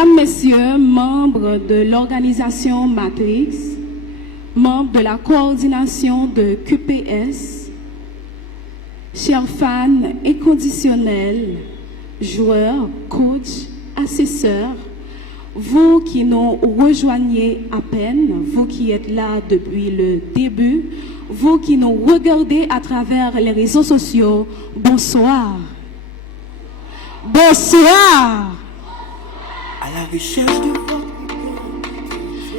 Mesdames, Messieurs, membres de l'organisation Matrix, membres de la coordination de QPS, chers fans inconditionnels, joueurs, coachs, assesseurs, vous qui nous rejoignez à peine, vous qui êtes là depuis le début, vous qui nous regardez à travers les réseaux sociaux, bonsoir. Bonsoir. À la recherche de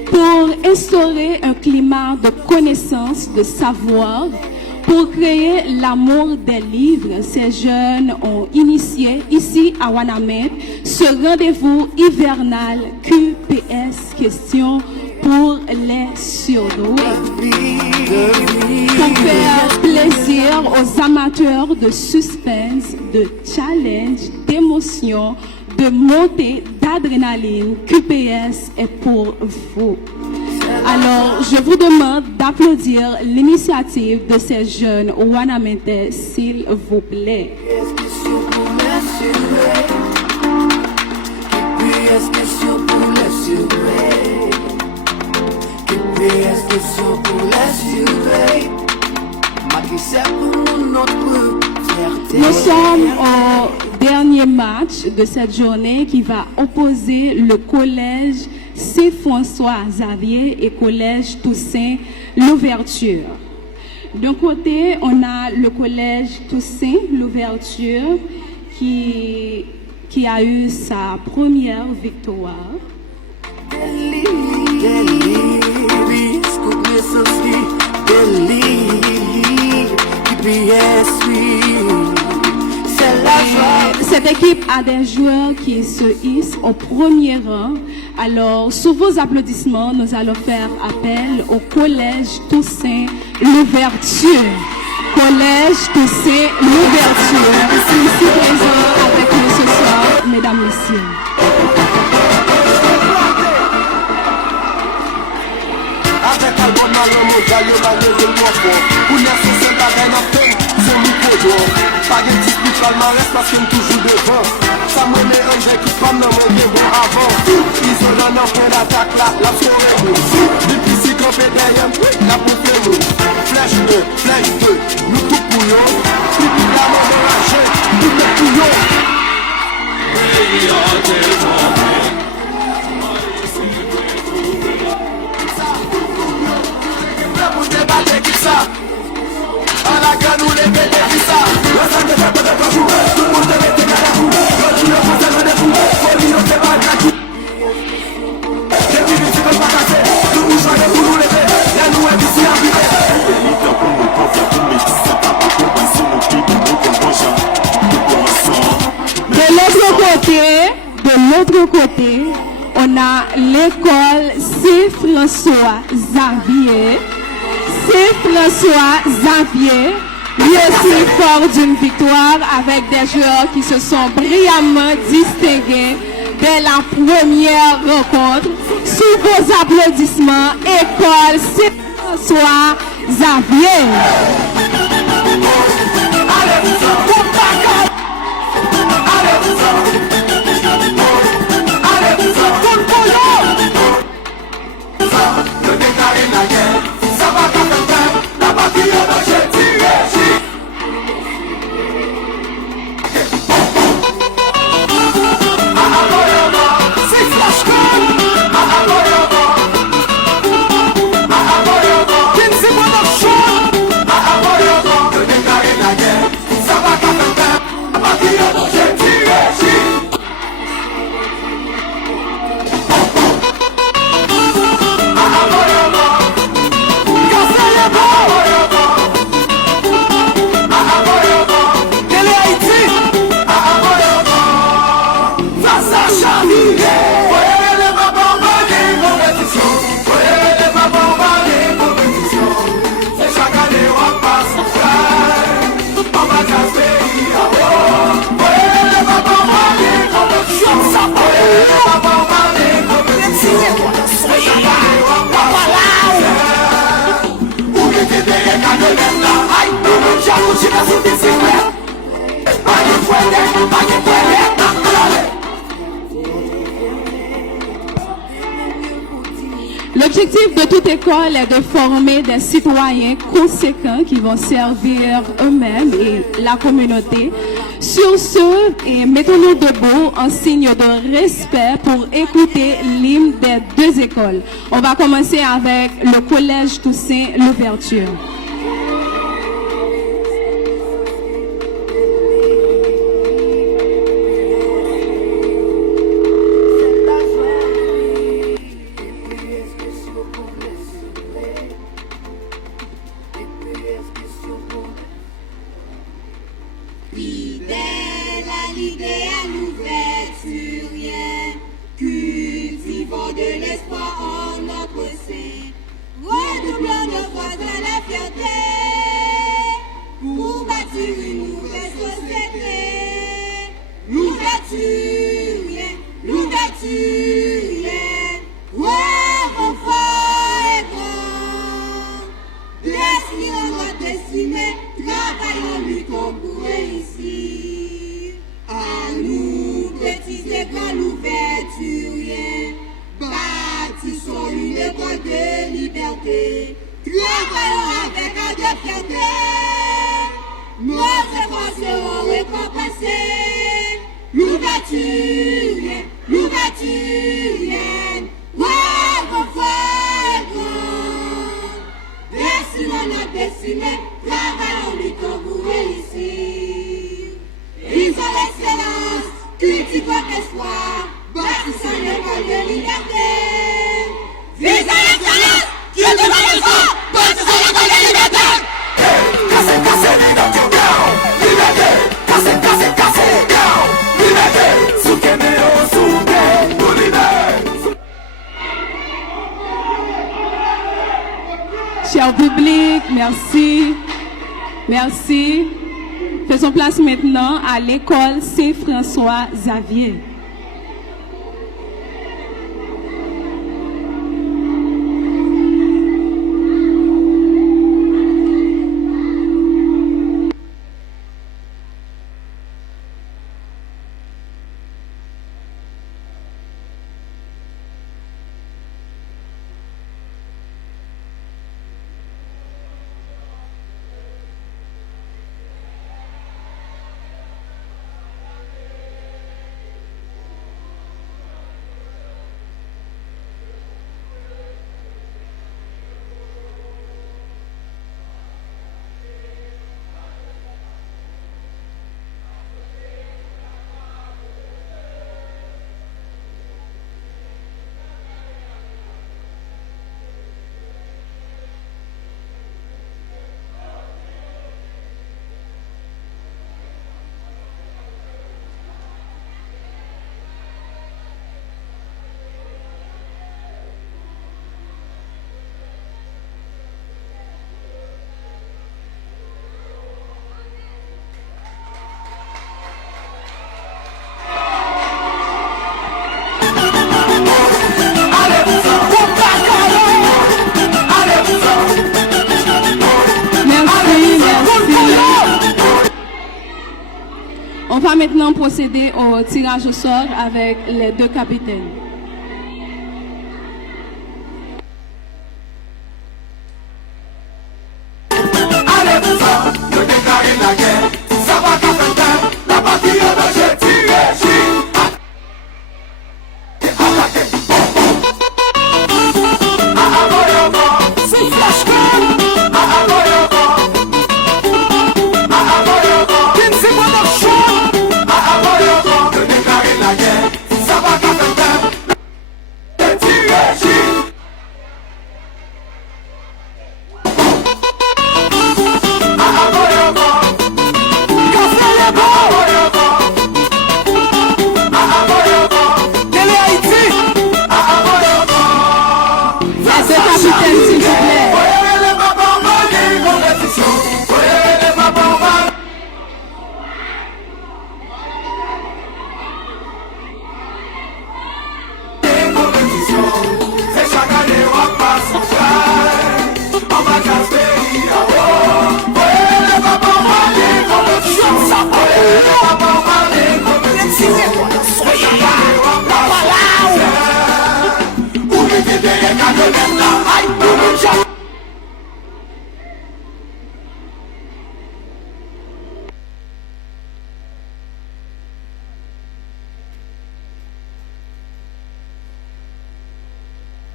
Pour instaurer un climat de connaissance, de savoir, pour créer l'amour des livres, ces jeunes ont initié ici à Wanamet ce rendez-vous hivernal QPS Questions pour les surdoués. Pour faire plaisir aux amateurs de suspense, de challenge, d'émotion, de montée d'adrénaline, QPS est pour vous. Alors, je vous demande d'applaudir l'initiative de ces jeunes Wanametais, s'il vous plaît. Nous sommes au dernier match de cette journée qui va opposer le collège Saint-François Xavier et collège Toussaint Louverture. D'un côté, on a le collège Toussaint Louverture qui a eu sa première victoire. Cette équipe a des joueurs qui se hissent au premier rang. Alors, sous vos applaudissements, nous allons faire appel au collège Toussaint Louverture. Collège Toussaint Louverture. Ici présent avec nous ce soir, mesdames, messieurs. Avec Albon Malon, Galio, Galio, de Moifo, pour les sociétés d'Again en peine, c'est mon codo. Pas de petit coup de palmarès parce qu'il est toujours devant. Ça me met un vrai coup de palme dans mon bon avant. Ils ont l'en fait l'attaque là, la soirée mousse. Depuis si campé derrière, la poupée mousse. Flèche 2, nous tout pouillons. Tout la main dans la chaîne, tout le pouillon. De l'autre côté, on a l'école Saint-François Xavier. Saint-François Xavier, lui aussi fort d'une victoire avec des joueurs qui se sont brillamment distingués dès la première rencontre. Sous vos applaudissements, école Saint-François Xavier. L'objectif de toute école est de former des citoyens conséquents qui vont servir eux-mêmes et la communauté. Sur ce, mettons-nous debout en signe de respect pour écouter l'hymne des deux écoles. On va commencer avec le Collège Toussaint Louverture. Cher public, merci. Merci. Faisons place maintenant à l'école Saint-François Xavier. On va maintenant procéder au tirage au sort avec les deux capitaines.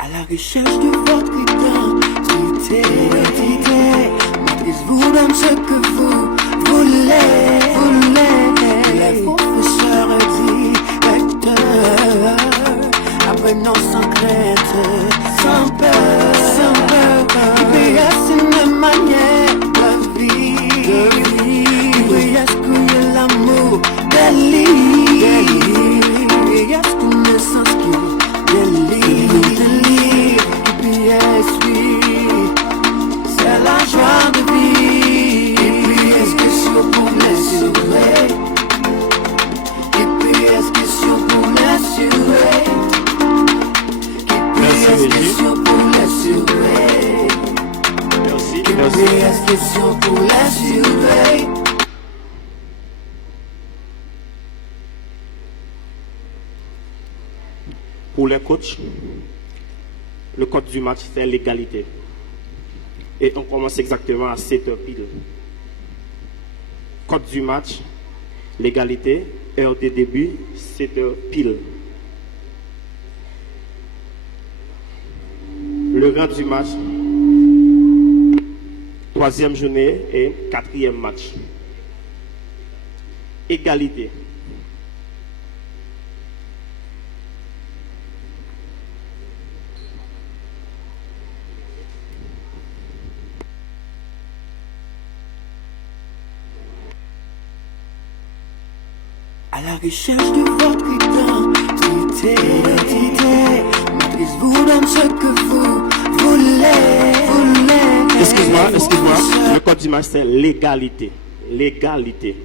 À la recherche de votre identité, maîtrise-vous dans ce que vous voulez. Les professeurs directeurs, apprenons sans crainte, sans peur. IPS, c'est une manière de vivre. IPS, couille l'amour des livres. IPS, connaissance qui délivre. IPS, oui, c'est la joie de vivre. IPS, question pour l'assurer. IPS, question pour l'assurer. IPS, question pour l'assurer. IPS, question pour l'assurer. Pour les coachs, le code du match, c'est l'égalité. Et on commence exactement à 7h pile. Code du match, l'égalité, heure de début, 7h pile. Le rang du match, 3e journée et 4e match. Égalité. À la recherche de votre identité, maîtrise-vous dans ce que vous voulez. Excuse-moi, le code du match, c'est l'égalité. L'égalité.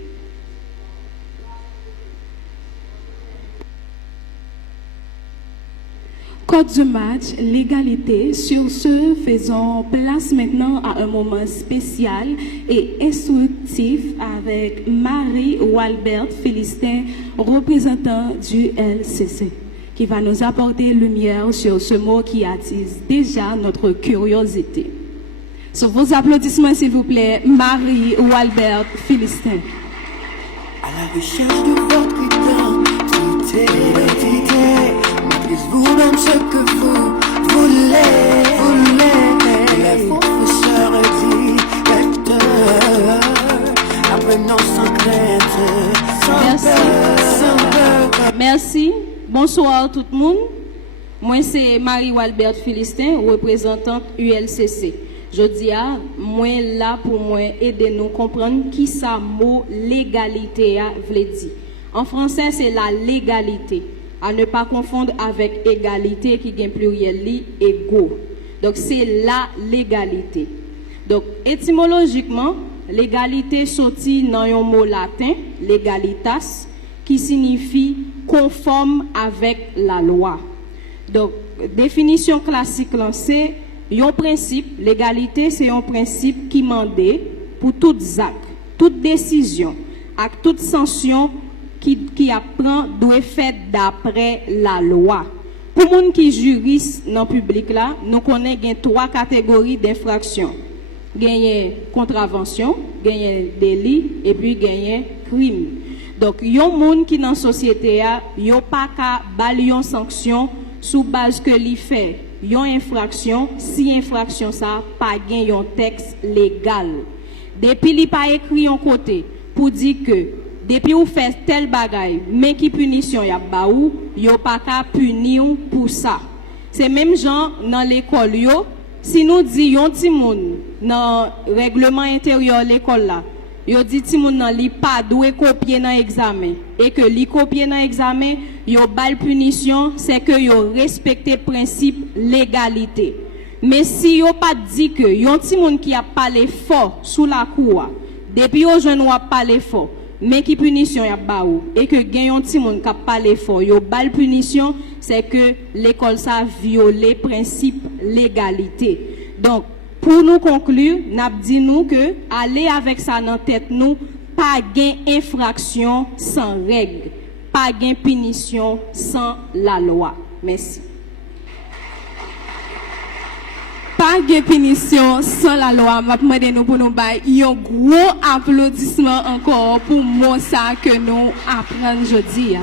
Code du match, l'égalité. Sur ce, faisons place maintenant à un moment spécial et instructif avec Marie Walbert Philistin, représentant du LCC, qui va nous apporter lumière sur ce mot qui attise déjà notre curiosité. Sur vos applaudissements, s'il vous plaît, Marie Walbert Philistin. À la recherche de votre identité, maîtrise-vous dans ce que vous voulez. Les professeurs directeurs, apprenons sans crainte, sans peur. Merci. Bonsoir tout le monde. Moi c'est Marie Walbert Philistin, représentante ULCC. Je dis à moi là pour moi aider nous comprendre qui ça mot légalité a veut dire. En français c'est la légalité, à ne pas confondre avec égalité qui gagne pluriel li égaux. Donc c'est la légalité. Donc étymologiquement l'égalité sorti dans un mot latin legalitas qui signifie conforme avec la loi. Donc définition classique là c'est un principe, l'égalité, c'est un principe qui mandé pour tout acte, toute décision, avec toute sanction qui apprend doit être faite d'après la loi. Pour les gens qui juriste dans le public là, nous connaissons 3 catégories d'infractions. Gagner contravention, gagner délit et puis gagner crime. Donc, il y a des gens qui dans la société a, yo pas qu'à balayer une sanction sous base que li fait yon infraction, si infraction ça pas gen yon texte légal. Depuis li pas écrit yon côté pour dire que depuis ou fait tel bagay, mais qui punition y a ba ou, yo pas ka punir pour ça. C'est même gens dans l'école yo, si nous dit yon ti moun dans règlement intérieur l'école là, yo dit ti moun nan li pas doué copier dans examen et que li copier dans examen, yo bal punition, c'est que yo respecter principe légalité. Mais si yo pas dit que yon ti moun qui a parlé fort sous la cour, depuis yo jeune ou a parlé fort, mais qui punition y a ba ou et que gen yon ti moun qui a parlé fort, yo bal punition, c'est que l'école ça violé principe légalité. Donc pour nous conclure, n'a dit nous que aller avec ça dans tête nous, pas gain infraction sans règle, pas gain punition sans la loi. Merci. Pas de punition sans la loi. Je demande nous pour nous bailler un gros applaudissement encore pour moi ça que nous apprenons aujourd'hui.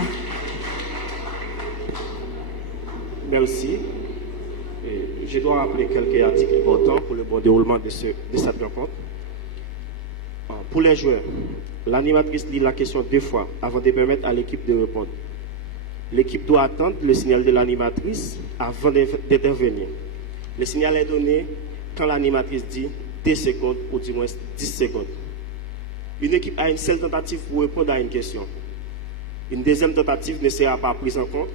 Merci. Je dois rappeler quelques articles importants pour le bon déroulement de cette rencontre. Pour les joueurs, l'animatrice lit la question 2 fois avant de permettre à l'équipe de répondre. L'équipe doit attendre le signal de l'animatrice avant d'intervenir. Le signal est donné quand l'animatrice dit 2 secondes ou du moins 10 secondes. Une équipe a une seule tentative pour répondre à une question. Une deuxième tentative ne sera pas prise en compte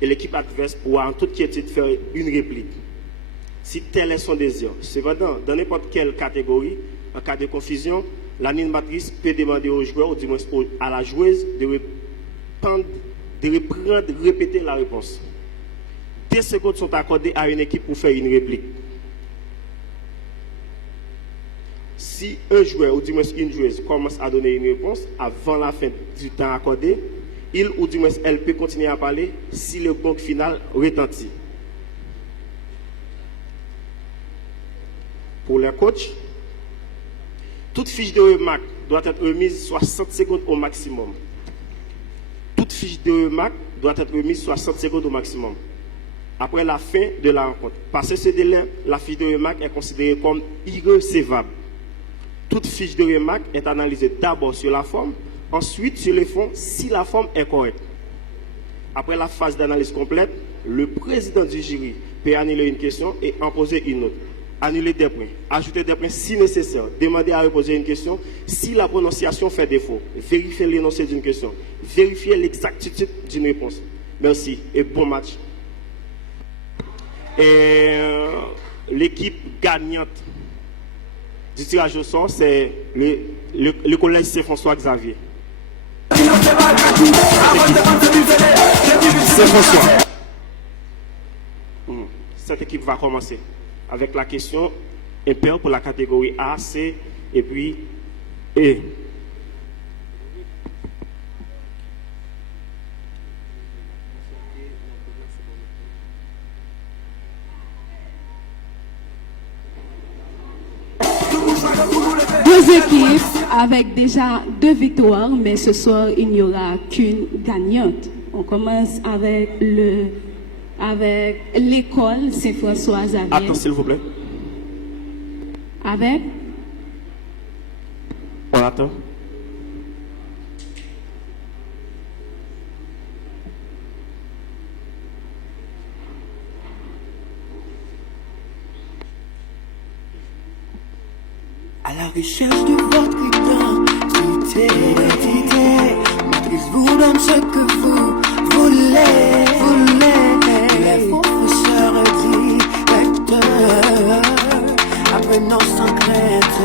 et l'équipe adverse pourra en toute quiétude faire une réplique. Si tel est son désir. Cependant, dans n'importe quelle catégorie, en cas de confusion, l'animatrice peut demander au joueur ou du moins à la joueuse de répéter la réponse. 2 secondes sont accordées à une équipe pour faire une réplique. Si un joueur ou du moins une joueuse commence à donner une réponse avant la fin du temps accordé, il ou du moins elle peut continuer à parler si le gong final retentit. Pour les coachs, toute fiche de remarque doit être remise 60 secondes au maximum. Toute fiche de remarque doit être remise 60 secondes au maximum. Après la fin de la rencontre. Passé ce délai, la fiche de remarque est considérée comme irrecevable. Toute fiche de remarque est analysée d'abord sur la forme, ensuite sur le fond si la forme est correcte. Après la phase d'analyse complète, le président du jury peut annuler une question et en poser une autre. Annuler des points, ajouter des points si nécessaire, demander à reposer une question si la prononciation fait défaut, vérifier l'énoncé d'une question, vérifier l'exactitude d'une réponse. Merci et bon match. Et l'équipe gagnante du tirage au sort, c'est le collège Saint-François Xavier. Saint-François. Cette équipe va commencer avec la question impair pour la catégorie A, C et puis E. Deux équipes avec déjà 2 victoires, mais ce soir il n'y aura qu'une gagnante. On commence avec l'école Saint-François Xavier. Attends s'il vous plaît. Avec On attend. À la recherche de votre identité, matrice vous donne ce que vous voulez. Les professeurs directeurs, apprenons sans crainte,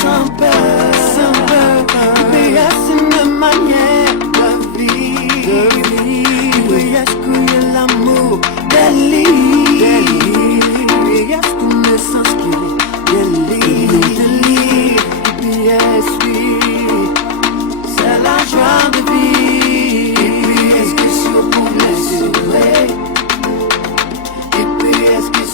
sans peur. Mais c'est une manière de vivre. Oui, est-ce qu'il y a l'amour des livres? Oui, est-ce qu'on est sans skill des livres? C'est la joie de vivre. Et puis est-ce que si on pouvait s'aimer? Et puis est-ce que si...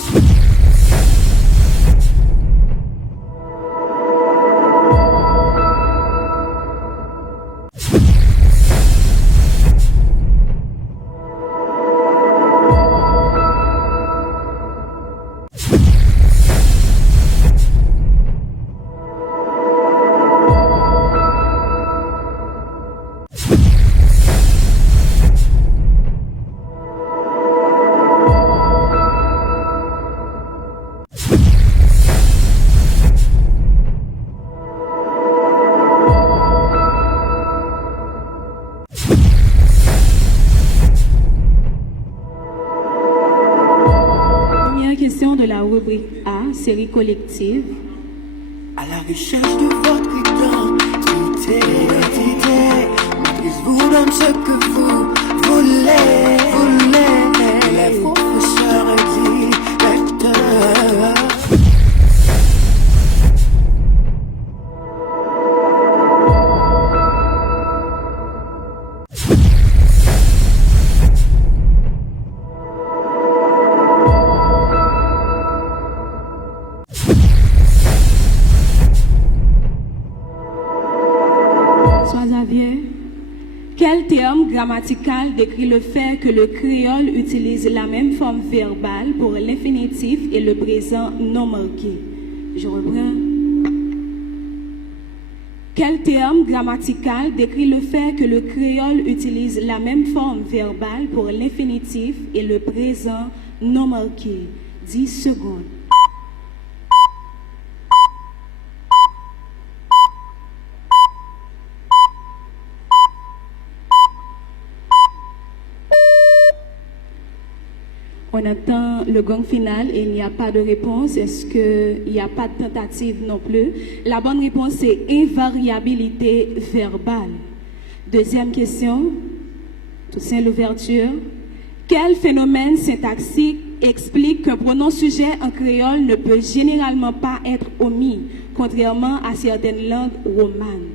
rubrique A, série collective. À la recherche de votre identité, matrice vous donne ce que vous voulez. Les professeurs directeurs. grammatical décrit le fait que le créole utilise la même forme verbale pour l'infinitif et le présent non marqué. Je reprends. Quel terme grammatical décrit le fait que le créole utilise la même forme verbale pour l'infinitif et le présent non marqué? 10 secondes. On attend le gong final et il n'y a pas de réponse. Est-ce qu'il n'y a pas de tentative non plus? La bonne réponse, c'est invariabilité verbale. Deuxième question, Toussaint Louverture. Quel phénomène syntaxique explique qu'un pronom sujet en créole ne peut généralement pas être omis, contrairement à certaines langues romanes?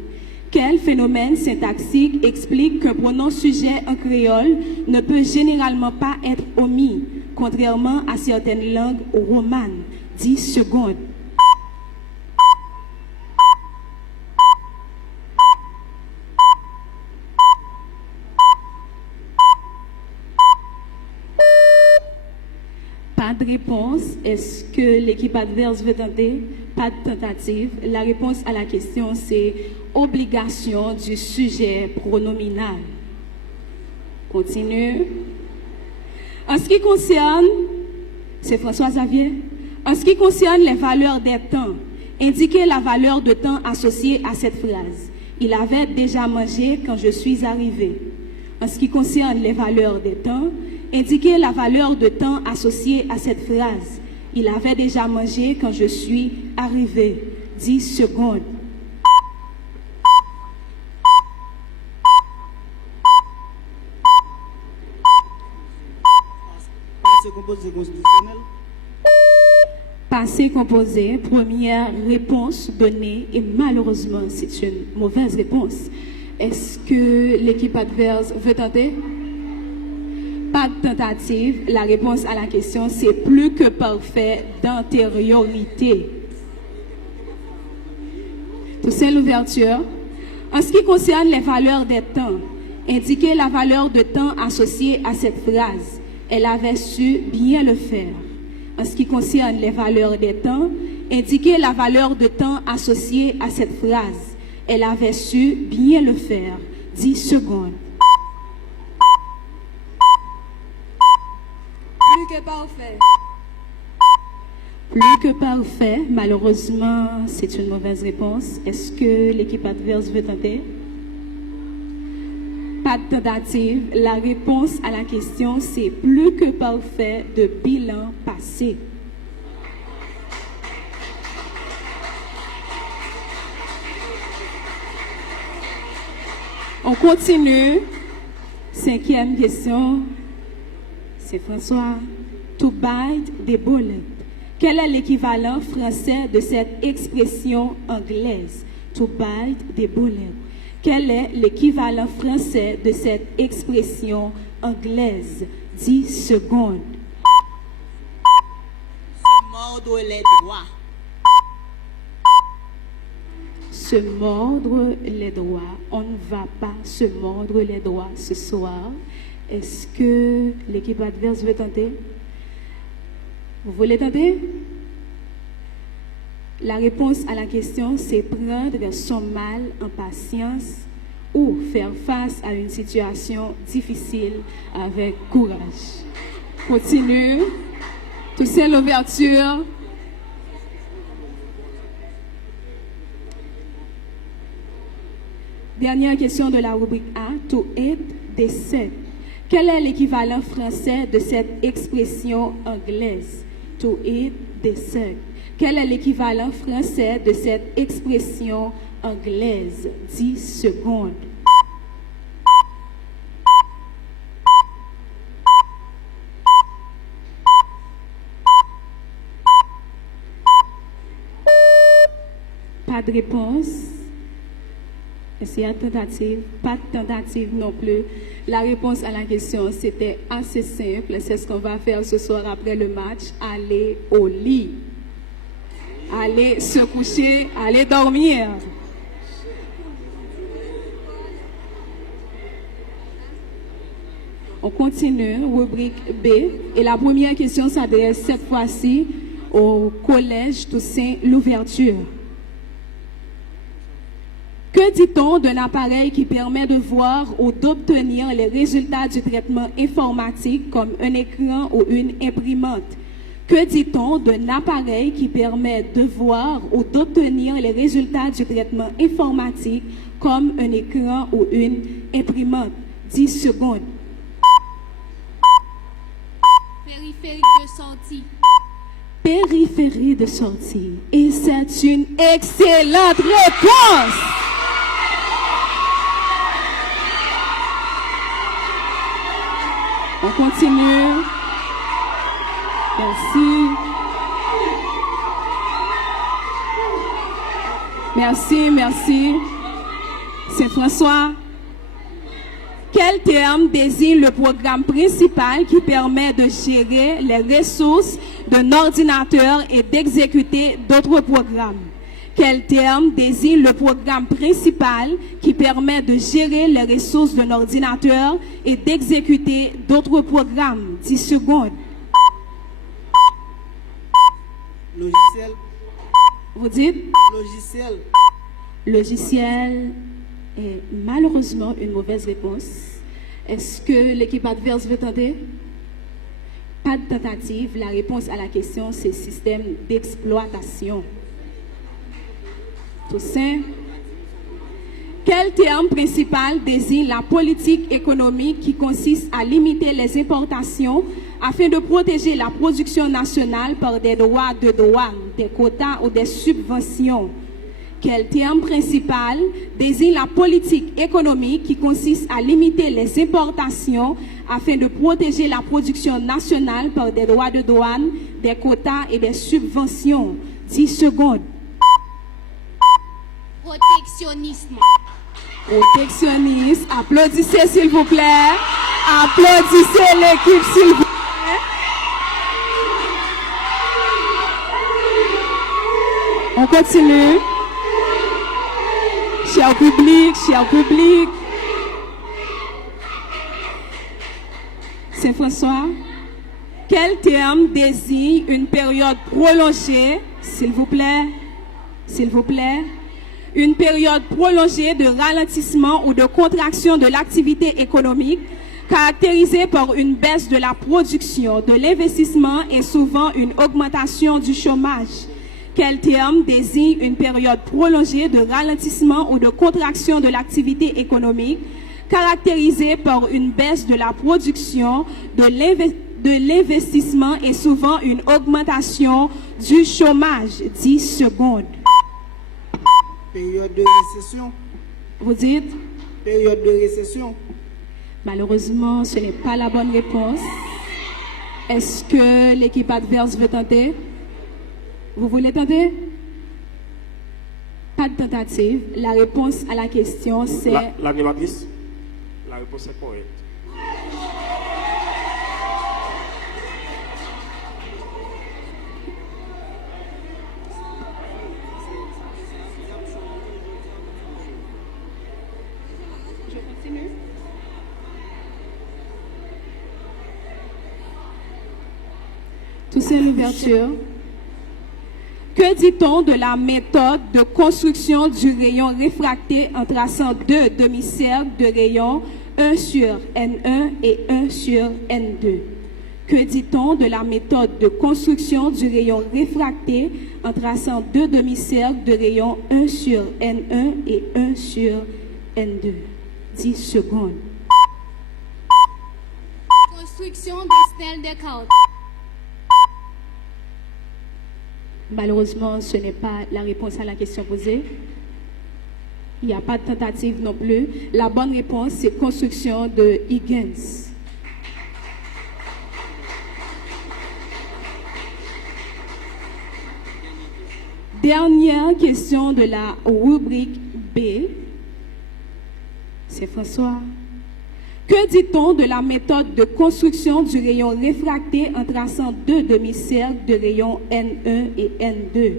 Quel phénomène syntaxique explique qu'un pronom sujet en créole ne peut généralement pas être omis, contrairement à certaines langues romanes? 10 secondes. Pas de réponse. Est-ce que l'équipe adverse veut tenter? Pas de tentative. La réponse à la question, c'est obligation du sujet pronominal. Continue. En ce qui concerne, c'est François Xavier, en ce qui concerne les valeurs des temps, indiquez la valeur de temps associée à cette phrase. Il avait déjà mangé quand je suis arrivé. En ce qui concerne les valeurs des temps, indiquez la valeur de temps associée à cette phrase. Il avait déjà mangé quand je suis arrivé. 10 secondes. Passé composé constitutionnel. Passé composé, première réponse donnée et malheureusement c'est une mauvaise réponse. Est-ce que l'équipe adverse veut tenter? Pas de tentative. La réponse à la question c'est plus que parfait d'antériorité. Toussaint Louverture. En ce qui concerne les valeurs des temps, indiquez la valeur de temps associée à cette phrase. Elle avait su bien le faire. En ce qui concerne les valeurs des temps, indiquez la valeur de temps associée à cette phrase. Elle avait su bien le faire. 10 secondes. Plus que parfait. Plus que parfait. Malheureusement, c'est une mauvaise réponse. Est-ce que l'équipe adverse veut tenter? Pas de tentative. La réponse à la question, c'est plus que parfait de bilan passé. On continue. Cinquième question. C'est François. To bite des bullets. Quel est l'équivalent français de cette expression anglaise? To bite des bullets. Quel est l'équivalent français de cette expression anglaise? 10 secondes. Se mordre les doigts. Se mordre les doigts. On ne va pas se mordre les doigts ce soir. Est-ce que l'équipe adverse veut tenter? Vous voulez tenter? La réponse à la question, c'est prendre son mal en patience ou faire face à une situation difficile avec courage. Continue. Toussaint Louverture. Dernière question de la rubrique A. To eat the set. Quel est l'équivalent français de cette expression anglaise? To eat the set. Quel est l'équivalent français de cette expression anglaise? 10 secondes. Pas de réponse. Essayez tentative. Pas de tentative non plus. La réponse à la question, c'était assez simple. C'est ce qu'on va faire ce soir après le match. Aller au lit. Allez se coucher, allez dormir. On continue, rubrique B. Et la première question s'adresse cette fois-ci au Collège Toussaint Louverture. Que dit-on d'un appareil qui permet de voir ou d'obtenir les résultats du traitement informatique comme un écran ou une imprimante? Que dit-on d'un appareil qui permet de voir ou d'obtenir les résultats du traitement informatique comme un écran ou une imprimante? 10 secondes. Périphérie de sortie. Périphérie de sortie. Et c'est une excellente réponse. On continue. Merci. Merci. C'est François. Quel terme désigne le programme principal qui permet de gérer les ressources d'un ordinateur et d'exécuter d'autres programmes? Quel terme désigne le programme principal qui permet de gérer les ressources d'un ordinateur et d'exécuter d'autres programmes? 10 secondes. Logiciel. Vous dites? Logiciel. Logiciel est malheureusement une mauvaise réponse. Est-ce que l'équipe adverse veut tenter? Pas de tentative. La réponse à la question, c'est système d'exploitation. Toussaint. Quel terme principal désigne la politique économique qui consiste à limiter les importations afin de protéger la production nationale par des droits de douane, des quotas ou des subventions? Quel terme principal désigne la politique économique qui consiste à limiter les importations afin de protéger la production nationale par des droits de douane, des quotas et des subventions? 10 secondes. Protectionnisme. Protectionniste. Applaudissez s'il vous plaît. Applaudissez l'équipe s'il vous plaît. On continue. Cher public. Saint-François. Quel terme désigne une période prolongée, s'il vous plaît? Une période prolongée de ralentissement ou de contraction de l'activité économique caractérisée par une baisse de la production, de l'investissement et souvent une augmentation du chômage. Quel terme désigne une période prolongée de ralentissement ou de contraction de l'activité économique caractérisée par une baisse de la production, de l'investissement et souvent une augmentation du chômage? 10 secondes. Période de récession. Vous dites? Période de récession. Malheureusement, ce n'est pas la bonne réponse. Est-ce que l'équipe adverse veut tenter? Vous voulez tenter? Pas de tentative. La réponse à la question, c'est... L'animatrice, la réponse est correcte. Toussaint Louverture. Que dit-on de la méthode de construction du rayon réfracté en traçant deux demi-cercles de rayon 1 sur N1 et 1 sur N2? Que dit-on de la méthode de construction du rayon réfracté en traçant deux demi-cercles de rayon 1 sur N1 et 1 sur N2? 10 secondes. Construction de stèle de cartes. Malheureusement, ce n'est pas la réponse à la question posée. Il n'y a pas de tentative non plus. La bonne réponse, c'est construction de Higgins. Dernière question de la rubrique B. C'est François. Que dit-on de la méthode de construction du rayon réfracté en traçant deux demi-cercles de rayon N1 et N2?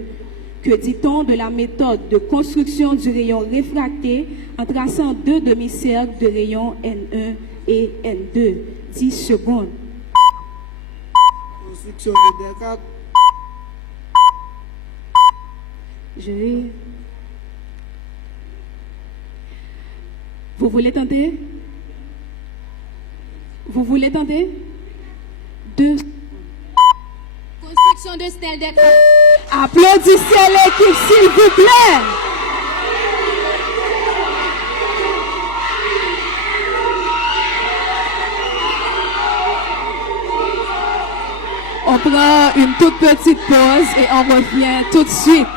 Que dit-on de la méthode de construction du rayon réfracté en traçant deux demi-cercles de rayon N1 et N2? 10 secondes. Construction de décade. Vous voulez tenter? Vous voulez tenter? 2. Construction de stèle des carottes. Applaudissez l'équipe, s'il vous plaît. On prend une toute petite pause et on revient tout de suite.